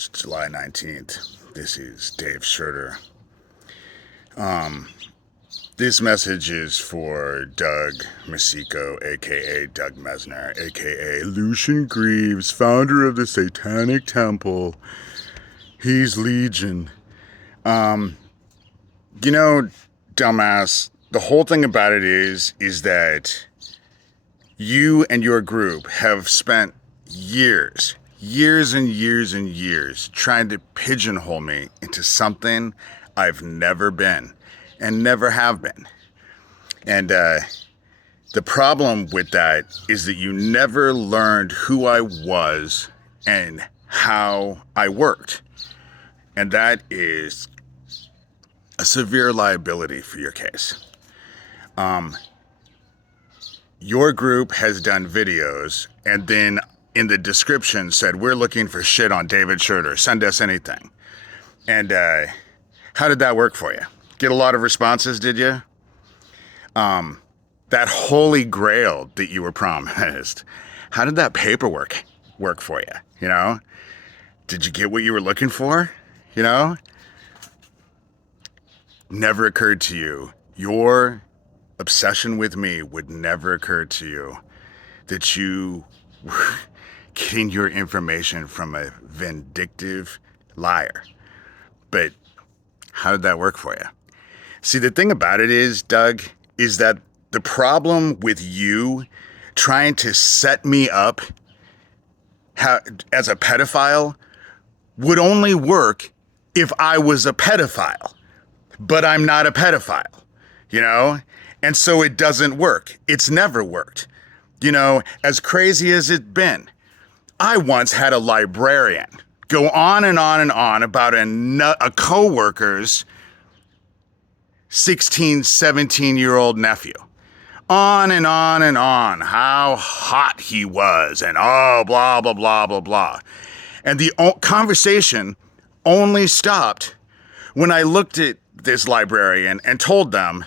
It's July 19th. This is Dave Schroeder. This message is for Doug Masico, aka Doug Mesner, aka Lucian Greaves, founder of the Satanic Temple. He's Legion. You know, dumbass, the whole thing about it is that you and your group have spent years and years trying to pigeonhole me into something I've never been and never have been. And the problem with that is that you never learned who I was and how I worked. And that is a severe liability for your case. Your group has done videos and then in the description said, we're looking for shit on David Schroeder. Send us anything. And how did that work for you? Get a lot of responses, did you? That holy grail that you were promised, how did that paperwork work for you? You know? Did you get what you were looking for? You know? Never occurred to you. Your obsession with me would never occur to you that you were getting your information from a vindictive liar. But how did that work for you? See, the thing about it is, Doug, is that the problem with you trying to set me up as a pedophile would only work if I was a pedophile. But I'm not a pedophile, you know? And so it doesn't work. It's never worked. You know, as crazy as it's been, I once had a librarian go on and on and on about a coworker's 16, 17-year-old nephew. On and on and on, how hot he was and oh, blah, blah, blah, blah, blah. And the conversation only stopped when I looked at this librarian and told them,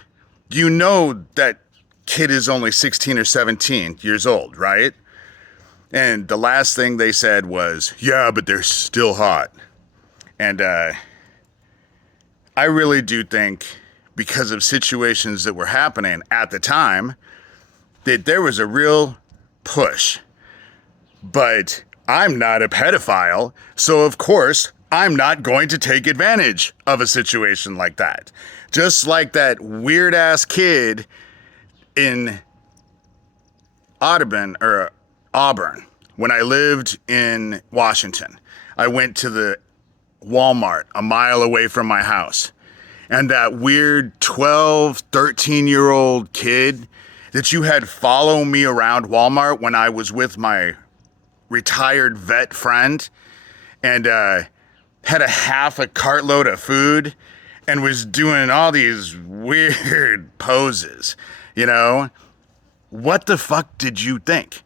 you know that kid is only 16 or 17 years old, right? And the last thing they said was, yeah, but they're still hot. And I really do think, because of situations that were happening at the time, that there was a real push. But I'm not a pedophile, so of course, I'm not going to take advantage of a situation like that. Just like that weird-ass kid in Auburn, when I lived in Washington. I went to the Walmart a mile away from my house. And that weird 12, 13-year-old kid that you had follow me around Walmart when I was with my retired vet friend and had half a cartload of food and was doing all these weird poses, you know? What the fuck did you think?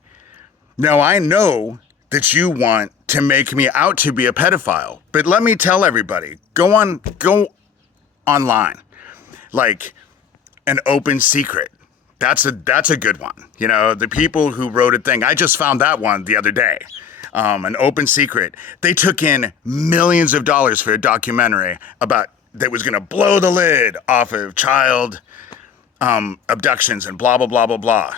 Now, I know that you want to make me out to be a pedophile, but let me tell everybody, go online, like an open secret. That's a good one. You know, the people who wrote a thing, I just found that one the other day. An open secret. They took in millions of dollars for a documentary that was going to blow the lid off of child abductions and blah, blah, blah, blah, blah.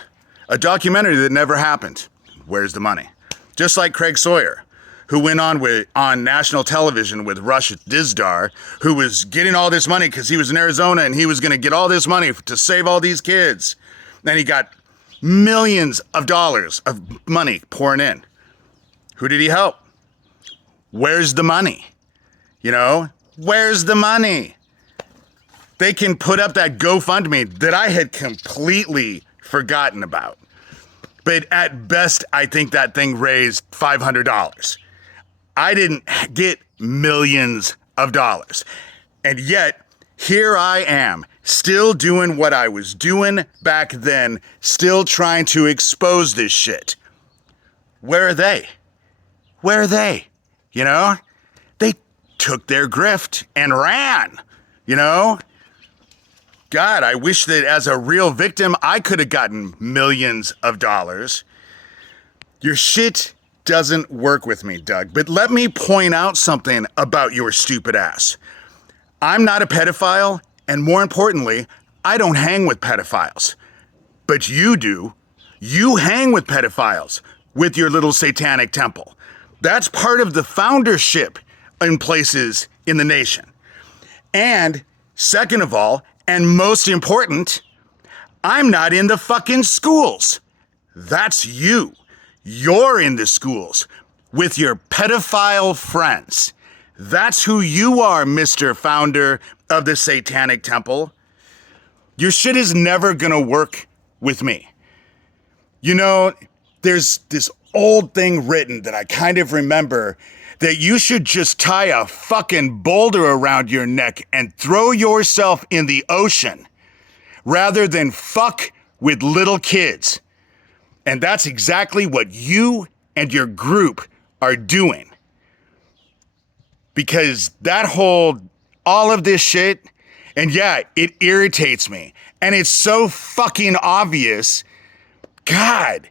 A documentary that never happened. Where's the money? Just like Craig Sawyer, who went on national television with Rush Dizdar, who was getting all this money because he was in Arizona and he was going to get all this money to save all these kids. And he got millions of dollars of money pouring in. Who did he help? Where's the money? You know, where's the money? They can put up that GoFundMe that I had completely forgotten about. But at best, I think that thing raised $500. I didn't get millions of dollars. And yet, here I am, still doing what I was doing back then, still trying to expose this shit. Where are they? Where are they? You know? They took their grift and ran, you know? God, I wish that as a real victim, I could have gotten millions of dollars. Your shit doesn't work with me, Doug. But let me point out something about your stupid ass. I'm not a pedophile, and more importantly, I don't hang with pedophiles. But you do. You hang with pedophiles with your little satanic temple. That's part of the foundership in places in the nation. And second of all, and most important, I'm not in the fucking schools. That's you. You're in the schools with your pedophile friends. That's who you are, Mr. Founder of the Satanic Temple. Your shit is never gonna work with me. You know, there's this old thing written that I kind of remember that you should just tie a fucking boulder around your neck and throw yourself in the ocean rather than fuck with little kids. And that's exactly what you and your group are doing. Because all of this shit, and yeah, it irritates me. And it's so fucking obvious. God,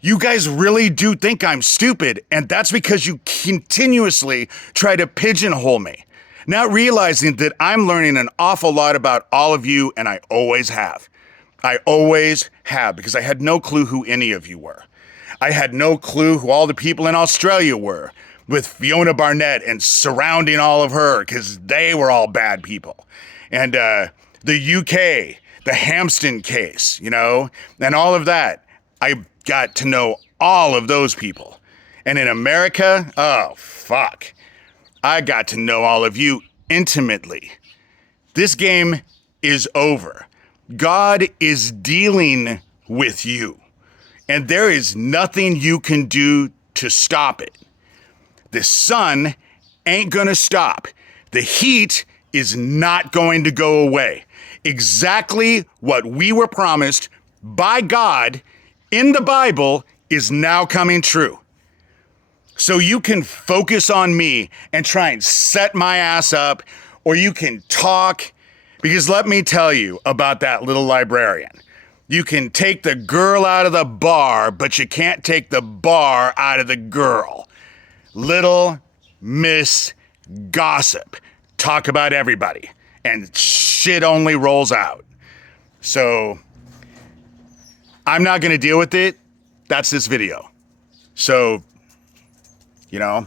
you guys really do think I'm stupid. And that's because you continuously try to pigeonhole me. Not realizing that I'm learning an awful lot about all of you, and I always have. I always have, because I had no clue who any of you were. I had no clue who all the people in Australia were, with Fiona Barnett and surrounding all of her, because they were all bad people. And the UK, the Hampstead case, you know, and all of that. I got to know all of those people. And in America, oh, fuck. I got to know all of you intimately. This game is over. God is dealing with you. And there is nothing you can do to stop it. The sun ain't gonna stop. The heat is not going to go away. Exactly what we were promised by God in the Bible is now coming true. So you can focus on me and try and set my ass up, or you can talk, because let me tell you about that little librarian. You can take the girl out of the bar, but you can't take the bar out of the girl. Little Miss Gossip. Talk about everybody. And shit only rolls out. So, I'm not gonna deal with it. That's this video. So, you know,